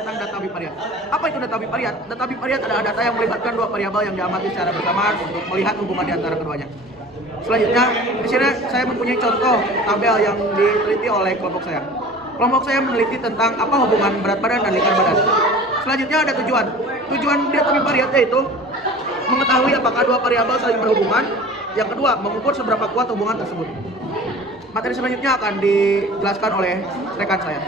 tentang data bivariat. Apa itu data bivariat? Data bivariat adalah data yang melibatkan dua variabel yang diamati secara bersamaan untuk melihat hubungan di antara keduanya. Selanjutnya, di sini saya mempunyai contoh tabel yang diteliti oleh kelompok saya. Kelompok saya meneliti tentang apa hubungan berat badan dan lingkar badan. Selanjutnya ada tujuan. Tujuan data bivariat yaitu mengetahui apakah dua variabel saling berhubungan. Yang kedua, mengukur seberapa kuat hubungan tersebut. Materi selanjutnya akan dijelaskan oleh rekan saya.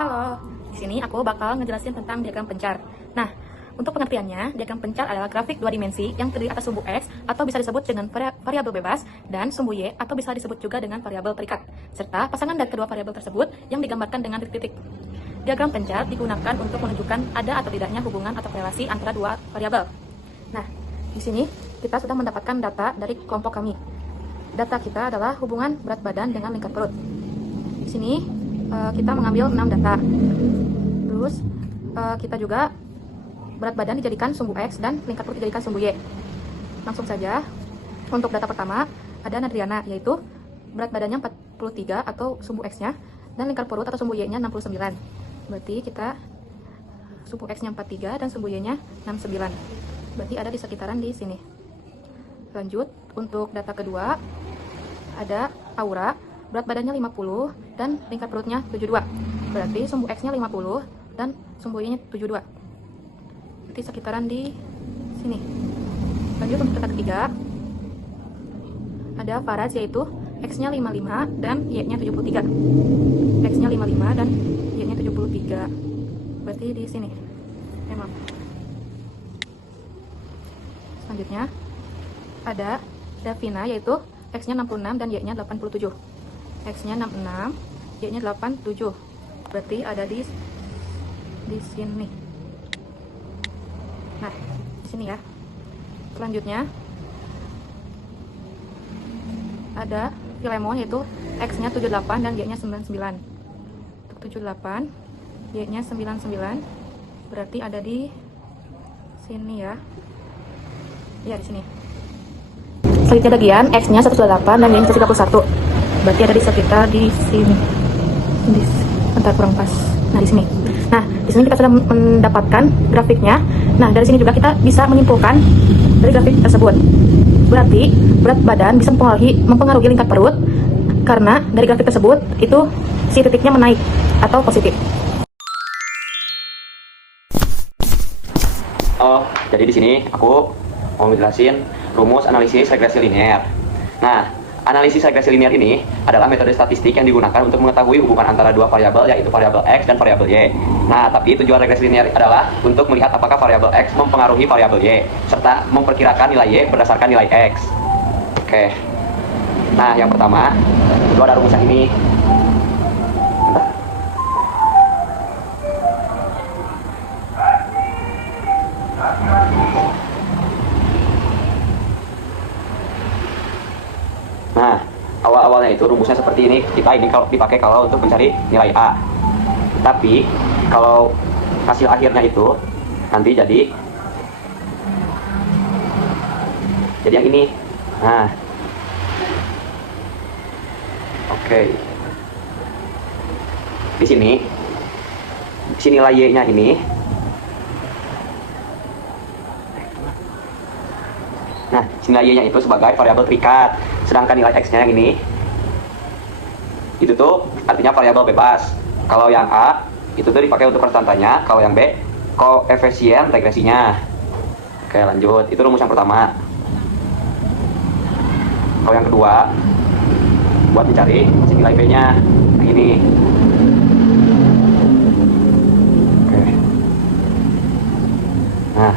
Halo, di sini aku bakal ngejelasin tentang diagram pencar. Nah, untuk pengertiannya, diagram pencar adalah grafik dua dimensi yang terdiri atas sumbu X atau bisa disebut dengan variabel bebas dan sumbu Y atau bisa disebut juga dengan variabel terikat, serta pasangan dari kedua variabel tersebut yang digambarkan dengan titik-titik. Diagram pencar digunakan untuk menunjukkan ada atau tidaknya hubungan atau relasi antara dua variabel. Nah, di sini kita sudah mendapatkan data dari kelompok kami. Data kita adalah hubungan berat badan dengan lingkar perut. Di sini kita mengambil 6 data. Terus kita juga berat badan dijadikan sumbu X dan lingkar perut dijadikan sumbu Y. Langsung saja, untuk data pertama ada Nadriana, yaitu berat badannya 43 atau sumbu X-nya, dan lingkar perut atau sumbu Y-nya 69. Berarti kita sumbu X-nya 43 dan sumbu Y-nya 69. Berarti ada di sekitaran di sini. Lanjut, untuk data kedua ada Aura, berat badannya 50 dan lingkar perutnya 72. Berarti sumbu X-nya 50 dan sumbu Y-nya 72. Berarti sekitaran di sini. Lanjut, untuk data ketiga ada Faraz, yaitu X-nya 55 dan Y-nya 73. X-nya 55 dan Y-nya 73. Berarti di sini. Memang. Selanjutnya ada Davina, yaitu X-nya 66 dan Y-nya 87. X-nya 66, Y-nya 87. Berarti ada di sini. Nah, di sini ya. Selanjutnya ada Filemon, yaitu X-nya 78 dan Y-nya 99. Untuk 78, Y-nya 99. Berarti ada di sini ya. Ya, di sini. Selanjutnya ada Gian, X-nya 128 dan Y-nya 131. Berarti ada di sekitar di sini. Bentar, kurang pas. Nah, di sini. Nah, di sini kita sudah mendapatkan grafiknya. Nah, dari sini juga kita bisa menyimpulkan dari grafik tersebut. Berarti berat badan bisa mempengaruhi lingkar perut karena dari grafik tersebut itu si titiknya menaik atau positif. Oh, jadi di sini aku mau menjelasin rumus analisis regresi linear. Nah, analisis regresi linear ini adalah metode statistik yang digunakan untuk mengetahui hubungan antara dua variabel, yaitu variabel X dan variabel Y. Nah, tapi tujuan regresi linear adalah untuk melihat apakah variabel X mempengaruhi variabel Y, serta memperkirakan nilai Y berdasarkan nilai X. Oke. Nah, yang pertama, itu ada rumusan ini. Nah, awal-awalnya itu rumusnya seperti ini. Ini kalau dipakai kalau untuk mencari nilai A. Tapi kalau hasil akhirnya itu nanti jadi yang ini. Nah, oke. Di sini nilai Y-nya ini. Nah, nilai Y-nya itu sebagai variabel terikat. Sedangkan nilai X-nya yang ini, itu tuh artinya variabel bebas. Kalau yang A, itu tuh dipakai untuk konstantanya. Kalau yang B, koefisien regresinya. Oke, lanjut. Itu rumus yang pertama. Kalau yang kedua, buat mencari nilai B-nya, yang ini. Oke. Nah,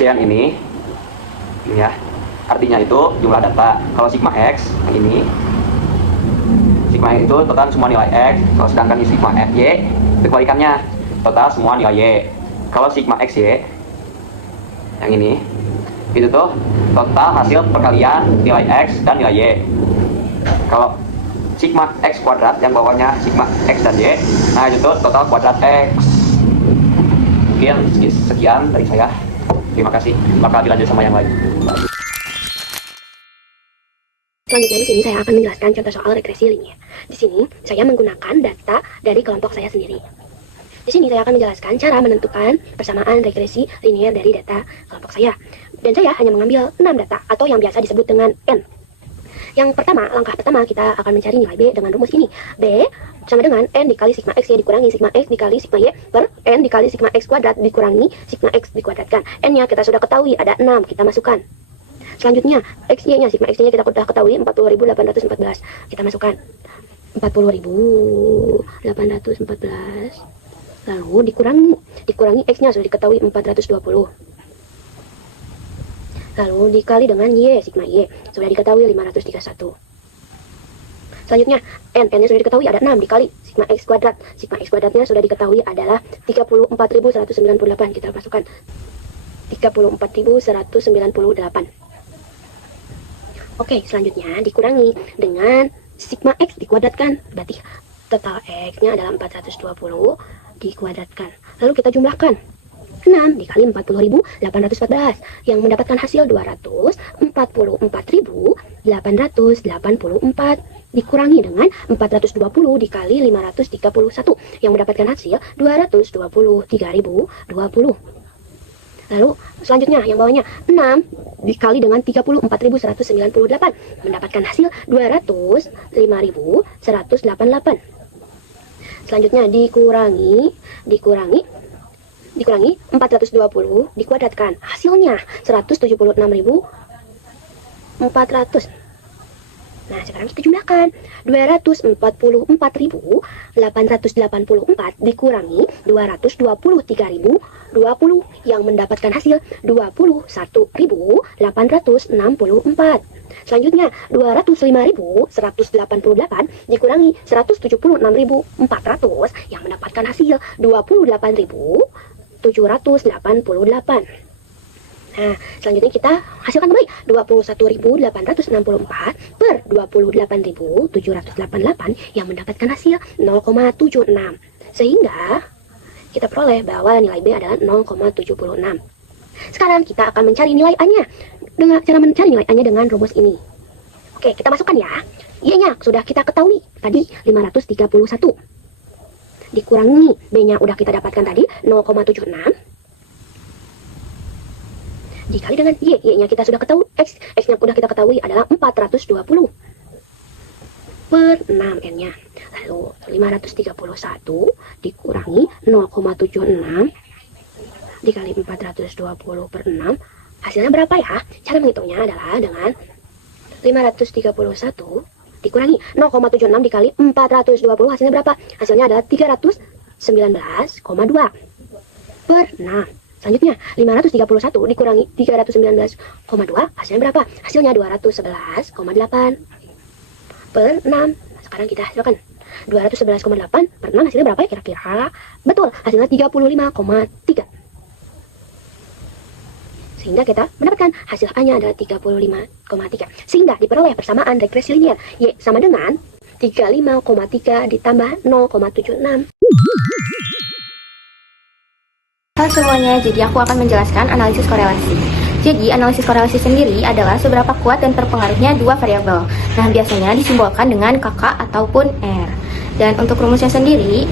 yang ini ya, artinya itu jumlah data. Kalau sigma X yang ini, sigma X itu total semua nilai X. Kalau sedangkan sigma Y itu kebalikannya, total semua nilai Y. Kalau sigma XY yang ini, itu tuh total hasil perkalian nilai X dan nilai Y. Kalau sigma X kuadrat yang bawahnya sigma X dan Y, nah itu tuh total kuadrat X. Sekian dari saya. Terima kasih. Bakal dilanjut sama yang lain. Selanjutnya di sini saya akan menjelaskan contoh soal regresi linier. Di sini saya menggunakan data dari kelompok saya sendiri. Di sini saya akan menjelaskan cara menentukan persamaan regresi linier dari data kelompok saya. Dan saya hanya mengambil 6 data atau yang biasa disebut dengan N. Yang pertama, langkah pertama kita akan mencari nilai B dengan rumus ini. B sama dengan N dikali sigma X Y dikurangi sigma X dikali sigma Y per N dikali sigma X kuadrat dikurangi sigma X dikuadratkan. N-nya kita sudah ketahui ada 6, kita masukkan. Selanjutnya, XY-nya, sigma XY-nya kita sudah ketahui 40.814. Kita masukkan 40.814. Lalu dikurangi X-nya sudah diketahui 420. Lalu dikali dengan Y, sigma Y sudah diketahui 531. Selanjutnya, N-nya sudah diketahui ada 6 dikali sigma X kuadrat. Sigma X kuadratnya sudah diketahui adalah 34.198. Kita masukkan 34.198. Oke, selanjutnya dikurangi dengan sigma X dikuadratkan. Berarti total X-nya adalah 420 dikuadratkan. Lalu kita jumlahkan. 6 dikali 40.814 yang mendapatkan hasil 244.884 dikurangi dengan 420 dikali 531 yang mendapatkan hasil 223.020. Lalu selanjutnya yang bawahnya 6 dikali dengan 34.198 mendapatkan hasil 205.188. Selanjutnya dikurangi 420 dikuadratkan. Hasilnya 176.400. Nah, sekarang kita jumlahkan 244.884 dikurangi 223.020 yang mendapatkan hasil 21.864. Selanjutnya 205.188 dikurangi 176.400 yang mendapatkan hasil 28.788. Nah, selanjutnya kita hasilkan kembali 21.864 per 28.788 yang mendapatkan hasil 0,76. Sehingga kita peroleh bahwa nilai B adalah 0,76. Sekarang kita akan mencari nilai A-nya. Dengan cara mencari nilai A-nya dengan rumus ini. Oke, kita masukkan ya. Y-nya sudah kita ketahui tadi 531. Dikurangi B-nya udah kita dapatkan tadi 0,76. Dikali dengan Y-nya kita sudah ketahui, X-nya sudah kita ketahui adalah 420 per 6 N-nya. Lalu 531 dikurangi 0,76 dikali 420 per 6. Hasilnya berapa ya? Cara menghitungnya adalah dengan 531 dikurangi 0,76 dikali 420. Hasilnya berapa? Hasilnya adalah 319,2 per 6. Selanjutnya 531 dikurangi 319,2 hasilnya berapa? Hasilnya 211,8 per 6. Sekarang kita hasilkan 211,8 per 6 hasilnya berapa ya kira-kira? Betul, hasilnya 35,3. Sehingga kita mendapatkan hasil A-nya adalah 35,3. Sehingga diperoleh persamaan regresi linier Y sama dengan 35,3 ditambah 0,76. Halo semuanya, jadi aku akan menjelaskan analisis korelasi. Jadi analisis korelasi sendiri adalah seberapa kuat dan terpengaruhnya dua variabel. Nah, biasanya disimbolkan dengan KK ataupun R. Dan untuk rumusnya sendiri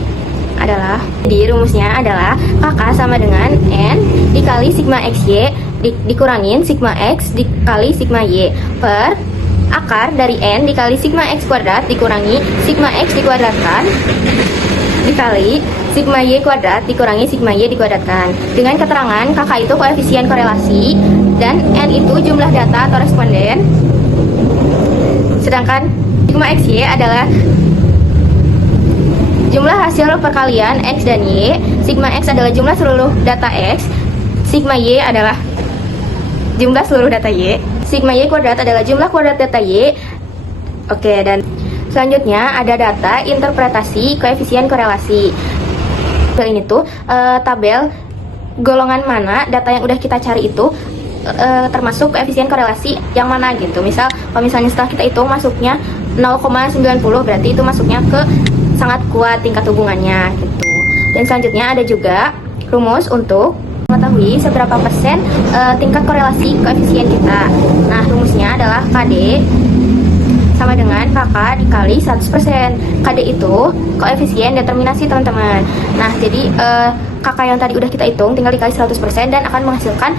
adalah, jadi rumusnya adalah KK sama dengan N dikali sigma XY dikurangin sigma X dikali sigma Y per akar dari N dikali sigma X kuadrat dikurangi sigma X dikuadratkan dikali sigma Y kuadrat dikurangi sigma Y dikuadratkan. Dengan keterangan KK itu koefisien korelasi dan N itu jumlah data atau responden, sedangkan sigma XY adalah jumlah hasil perkalian X dan Y. Sigma X adalah jumlah seluruh data X, sigma Y adalah jumlah seluruh data Y, sigma Y kuadrat adalah jumlah kuadrat data Y. Oke, dan selanjutnya ada data interpretasi koefisien korelasi. Ini tuh tabel golongan mana data yang udah kita cari itu termasuk koefisien korelasi yang mana gitu. Misal kalau misalnya setelah kita hitung masuknya 0,90 berarti itu masuknya ke sangat kuat tingkat hubungannya gitu. Dan selanjutnya ada juga rumus untuk mengetahui seberapa persen tingkat korelasi koefisien kita. Nah, rumusnya adalah KD KK dikali 100%. KD itu koefisien determinasi, teman-teman. Nah, jadi KK yang tadi udah kita hitung tinggal dikali 100% dan akan menghasilkan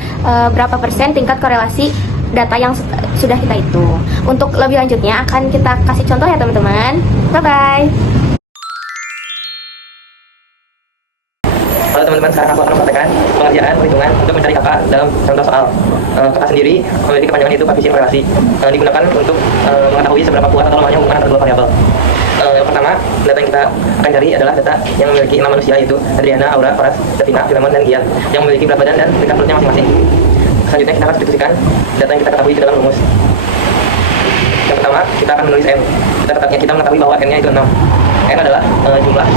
berapa persen tingkat korelasi data yang sudah kita hitung. Untuk lebih lanjutnya akan kita kasih contoh ya, teman-teman. Bye-bye. Halo teman-teman, sekarang aku akan mempraktekkan pengerjaan perhitungan untuk mencari kakak dalam contoh soal. Kakak sendiri memiliki kepanjangan yaitu koefisien korelasi, digunakan untuk mengetahui seberapa kuat atau lemahnya hubungan antara dua variabel. Yang pertama, data yang kita akan cari adalah data yang memiliki 6 manusia, yaitu Adriana, Aura, Faras, Davina, Filemon, dan Gia, yang memiliki berat badan dan tingkat perutnya masing-masing. Selanjutnya kita akan substitusikan data yang kita ketahui ke dalam rumus. Yang pertama, kita akan menulis N. Kita mengetahui bahwa N-nya itu 6. N adalah jumlah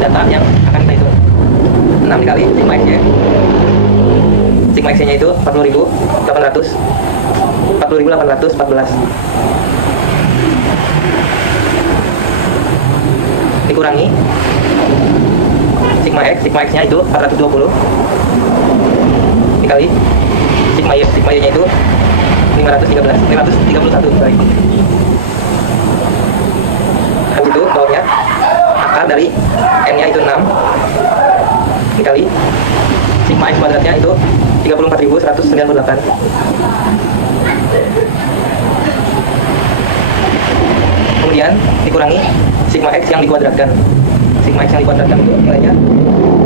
data yang akan kita hitung. 6 dikali sigma X-nya. Sigma X-nya itu 40.814 dikurangi sigma X-nya itu 420 dikali sigma Y-nya itu 531 baik. Habis itu bawahnya akar dari N-nya itu 6 dikali sigma X kuadratnya itu 34.198. Kemudian dikurangi sigma X yang dikuadratkan. Sigma X yang dikuadratkan itu nilainya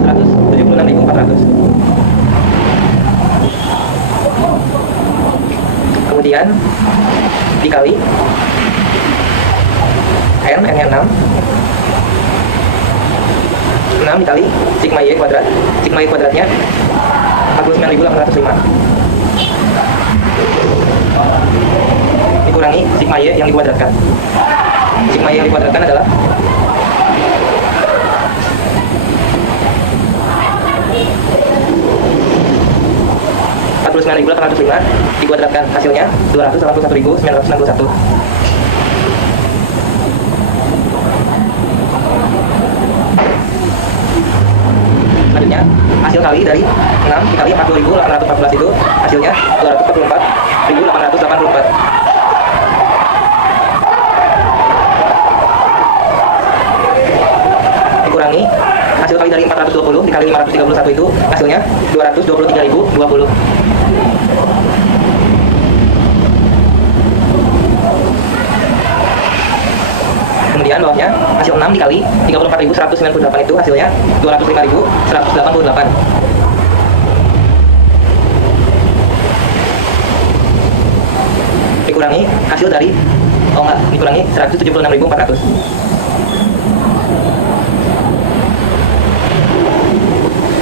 176.400. Kemudian dikali N-nya 6 dikali sigma Y kuadrat. Sigma Y kuadratnya 49.805 dikurangi sigma Y yang dikuadratkan. Sigma Y yang dikuadratkan adalah 49.805 dikuadratkan, hasilnya 281.961. Selanjutnya, hasil kali dari 6 dikali 40.814 itu hasilnya 244.884. Dikurangi hasil kali dari 420 dikali 531 itu hasilnya 223.020. Kemudian bawahnya hasil 6 dikali 34.198 itu hasilnya 205.188. Dikurangi hasil dari dikurangi 176.400.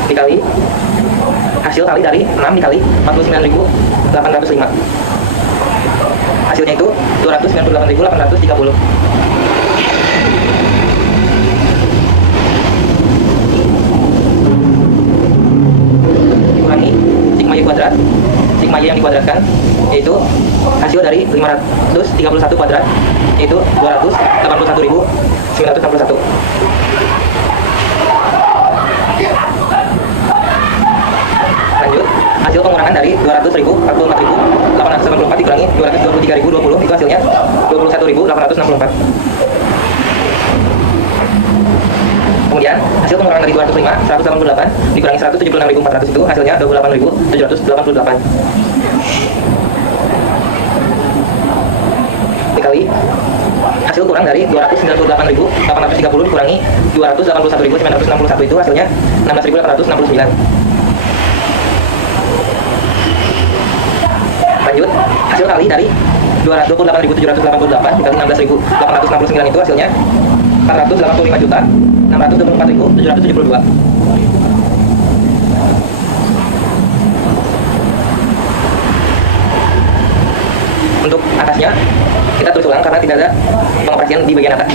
Dikali hasil kali dari 6 dikali 49.805. Hasilnya itu 298.830. Dikurangi sigma Y kuadrat. Sigma Y yang dikuadratkan yaitu hasil dari 531 kuadrat yaitu 281.961. Lanjut, hasil pengurangan dari 200.044.884 dikurangi 223.020 itu hasilnya 21.864. Kemudian hasil pengurangan dari 205.188 dikurangi 176.400 itu hasilnya 28.788. Dikali hasil kurang dari 298.830 dikurangi 281.961 itu hasilnya 16.869. Lanjut, hasil kali dari 28.788 dikali 16.869 itu hasilnya 485.624.772. Untuk atasnya kita tulis ulang karena tidak ada pengoperasian di bagian atas.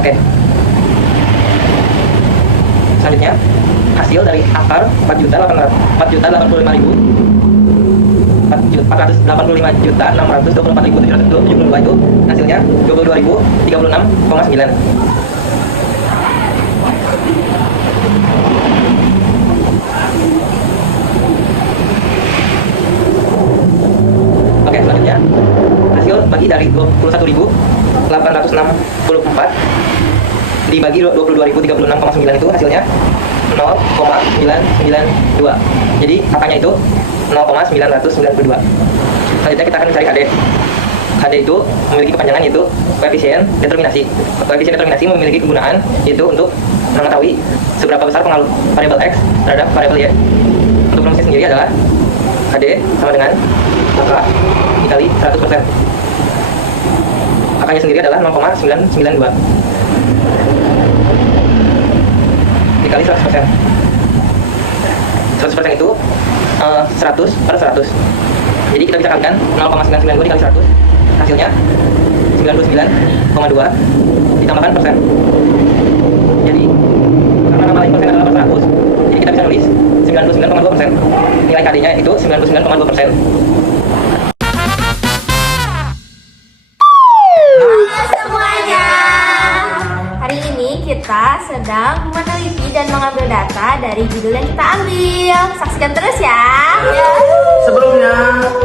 Oke. Selanjutnya hasil dari akar 485.624.772 itu hasilnya 22.036,9. dari 21.864 dibagi 22.036,9 itu hasilnya 0,992. Jadi angkanya itu 0,992. Selanjutnya kita akan mencari KD. KD itu memiliki kepanjangan yaitu koefisien determinasi. Koefisien determinasi memiliki kegunaan yaitu untuk mengetahui seberapa besar pengaruh variabel X terhadap variabel Y. Untuk rumusnya sendiri adalah KD sama dengan angka dikali 100%. Angkanya sendiri adalah 0,992 dikali 100%. 100% itu 100 per 100. Jadi kita bisa kalikan 0,992 dikali 100, hasilnya 99,2 ditambahkan persen. Jadi karena nama lain persen adalah per 100, jadi kita bisa nulis 99,2%. Nilai KD-nya itu 99,2%. Semuanya, hari ini kita sedang meneliti dan mengambil data dari judul yang kita ambil. Saksikan terus ya. Sebelumnya,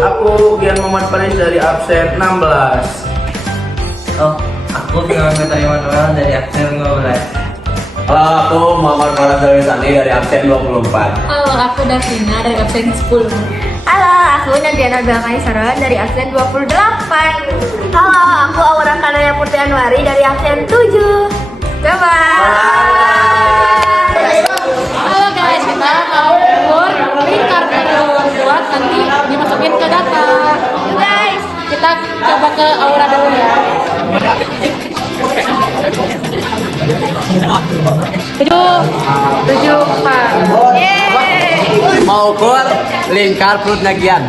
aku Gian Muhammad Faris dari absen 16. Oh, aku Firman Betari Manuel dari absen 15. Halo, aku Muhammad Farah Sani dari absen 24. Halo, aku Davina dari absen 10. Halo, aku Nadiana Belkaisaron dari absen 28. Halo, aku Aura Kanaya Putri Anwari dari absen 7. Bye-bye. Halo guys, kita mau ukur lingkar buat nanti dimasukin ke data. Guys, kita coba ke Aura dulu ya. 7, 4. Yeay. Mau ukur lingkar perutnya Gian.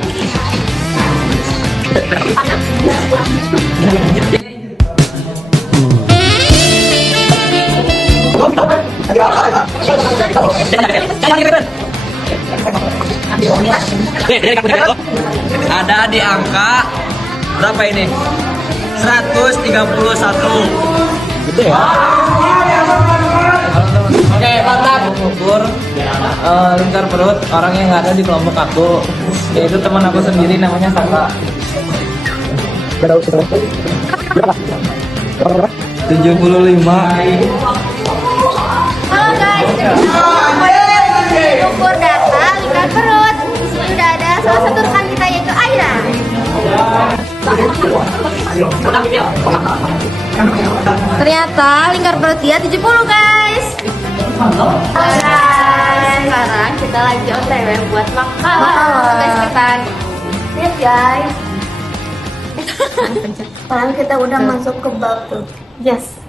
Ada di angka berapa ini? 131. Gitu ya? Oke, mantap. Mengukur lingkar perut orang yang ada di kelompok aku, yaitu teman aku sendiri namanya Saka. 75. Halo guys, kita ukur data lingkar perut. Di sini sudah ada salah satu rekan kita yaitu Aira. Ternyata lingkar perut dia 70 guys. Guys, sekarang kita lagi OTW buat makan. Guys, kita lihat guys. Sekarang kita udah masuk ke bab tuh. Yes.